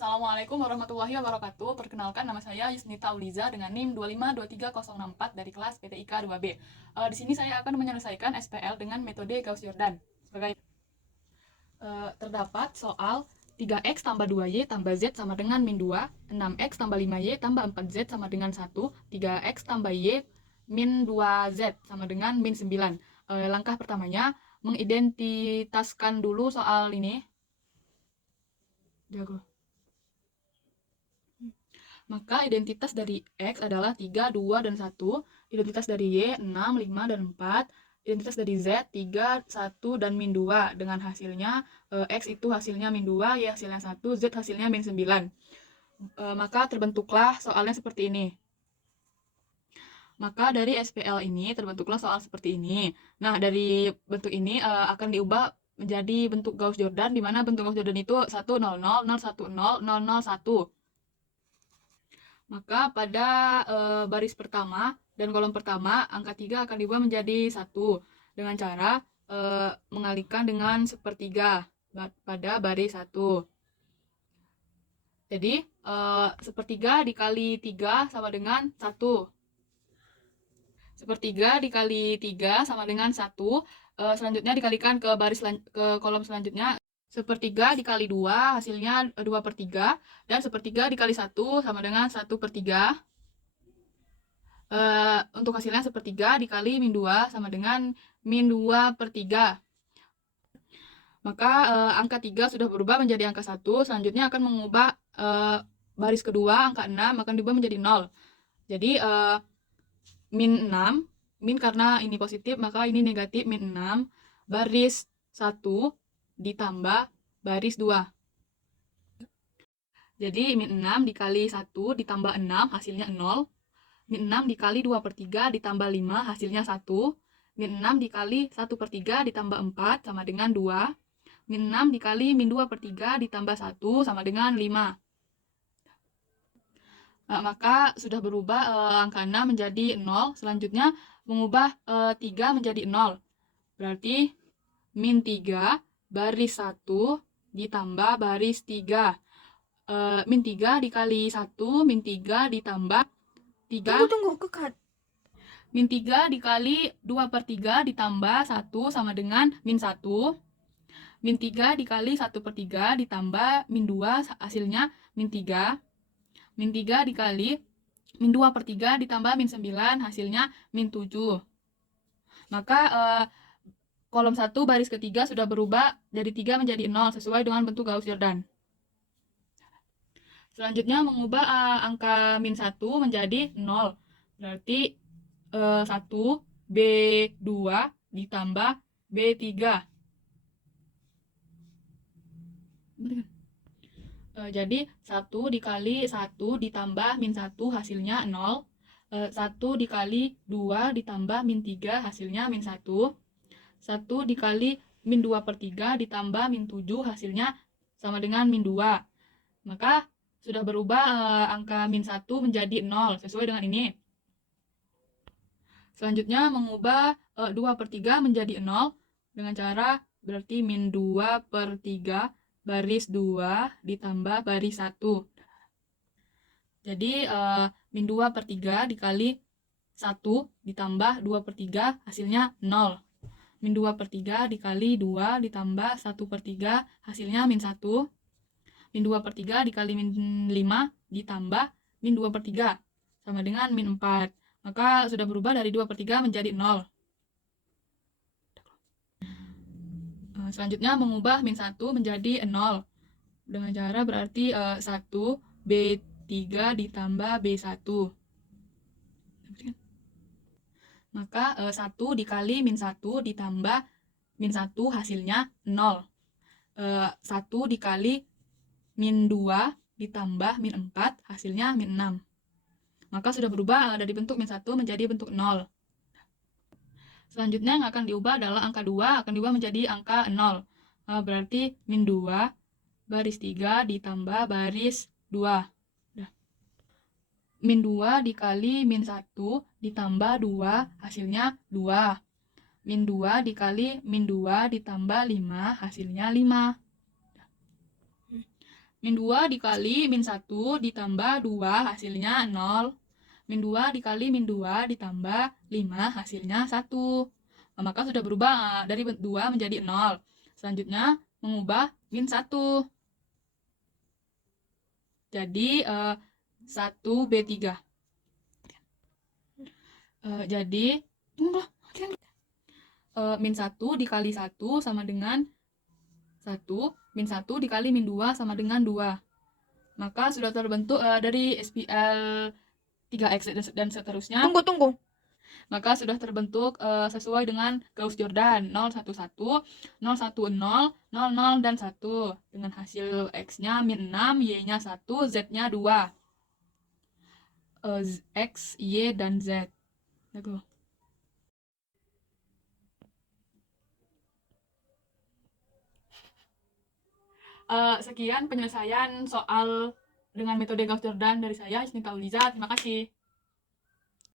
Assalamualaikum warahmatullahi wabarakatuh. Perkenalkan, nama saya Yusnita Uliza dengan NIM 2523064 dari kelas PTIK 2B. Di sini saya akan menyelesaikan SPL dengan metode Gauss-Jordan. Sebagai terdapat soal 3x tambah 2y tambah z sama dengan min 2, 6x tambah 5y tambah 4z sama dengan 1, 3x tambah y min 2z sama dengan min 9. Langkah pertamanya, mengidentitaskan dulu soal ini. Jago. Maka identitas dari X adalah 3, 2, dan 1. Identitas dari Y 6, 5, dan 4. Identitas dari Z 3, 1, dan min 2. Dengan hasilnya X itu hasilnya min 2, Y hasilnya 1, Z hasilnya min 9. Maka terbentuklah soalnya seperti ini. Maka dari SPL ini terbentuklah soal seperti ini. Nah, dari bentuk ini akan diubah menjadi bentuk Gauss-Jordan, di mana bentuk Gauss-Jordan itu 1, 0, 0, 0, 1, 0, 0, 0, 1. Maka pada baris pertama dan kolom pertama, angka 3 akan diubah menjadi 1 dengan cara mengalihkan dengan sepertiga pada baris 1. Jadi, sepertiga dikali 3 sama dengan 1. Sepertiga dikali 3 sama dengan 1. Selanjutnya dikalikan ke kolom selanjutnya. Sepertiga dikali 2 hasilnya 2/3, dan sepertiga dikali 1 sama dengan 1/3. Untuk hasilnya sepertiga dikali min 2 sama dengan min 2/3. Maka angka 3 sudah berubah menjadi angka 1. Selanjutnya akan mengubah baris kedua, angka 6 akan diubah menjadi 0. Jadi min 6, min karena ini positif maka ini negatif, min 6 baris 1 ditambah baris 2. Jadi min 6 dikali 1 ditambah 6 hasilnya 0. Min 6 dikali 2/3 ditambah 5 hasilnya 1. Min 6 dikali 1/3 ditambah 4 sama dengan 2. Min 6 dikali min 2/3 ditambah 1 sama dengan 5. Maka sudah berubah angka 6 menjadi 0. Selanjutnya mengubah 3 menjadi 0. Berarti min 3 baris 1 ditambah baris 3. Min 3 dikali 1, min 3 ditambah 3. Tunggu, kekat. Min 3 dikali 2/3 ditambah 1 sama dengan min 1. Min 3 dikali 1/3 ditambah min 2 hasilnya min 3. Min 3 dikali min 2/3 ditambah min 9 hasilnya min 7. Maka kolom 1 baris ketiga sudah berubah dari 3 menjadi 0 sesuai dengan bentuk Gauss-Jordan. Selanjutnya mengubah angka min 1 menjadi 0. Berarti 1 B2 ditambah B3. Jadi 1 dikali 1 ditambah min 1 hasilnya 0. 1 dikali 2 ditambah min 3 hasilnya min 1. 1 dikali min 2/3 ditambah min 7 hasilnya sama dengan min 2. Maka sudah berubah angka min 1 menjadi 0 sesuai dengan ini. Selanjutnya mengubah 2/3 menjadi 0 dengan cara berarti min 2/3 baris 2 ditambah baris 1. Jadi min 2/3 dikali 1 ditambah 2/3 hasilnya 0. Min 2/3 dikali 2 ditambah 1/3 hasilnya min 1. Min 2/3 dikali min 5 ditambah min 2/3 sama dengan min 4. Maka sudah berubah dari 2/3 menjadi 0. Selanjutnya mengubah min 1 menjadi 0 dengan cara berarti 1 B3 ditambah B1. Maka 1 dikali min 1 ditambah min 1 hasilnya 0. 1 dikali min 2 ditambah min 4 hasilnya min 6. Maka sudah berubah dari bentuk min 1 menjadi bentuk 0. Selanjutnya yang akan diubah adalah angka 2 akan diubah menjadi angka 0. Berarti min 2 baris 3 ditambah baris 2. Min 2 dikali min 1 ditambah 2 hasilnya 2. Min 2 dikali min 2 ditambah 5 hasilnya 5. Min 2 dikali min 1 ditambah 2 hasilnya 0. Min 2 dikali min 2 ditambah 5 hasilnya 1. Maka sudah berubah dari 2 menjadi 0. Selanjutnya mengubah min 1. Jadi 1B3. Jadi min 1 dikali 1 sama dengan 1. Min 1 dikali min 2 sama dengan 2. Maka sudah terbentuk dari SPL 3X dan seterusnya. Tunggu. Maka sudah terbentuk sesuai dengan Gauss-Jordan 011, 010, 00, dan 1. Dengan hasil X-nya min 6, Y-nya 1, Z-nya 2. X, Y, dan Z. Gitu. Sekian penyelesaian soal dengan metode Gauss-Jordan dari saya, Isnita Uliza. Terima kasih.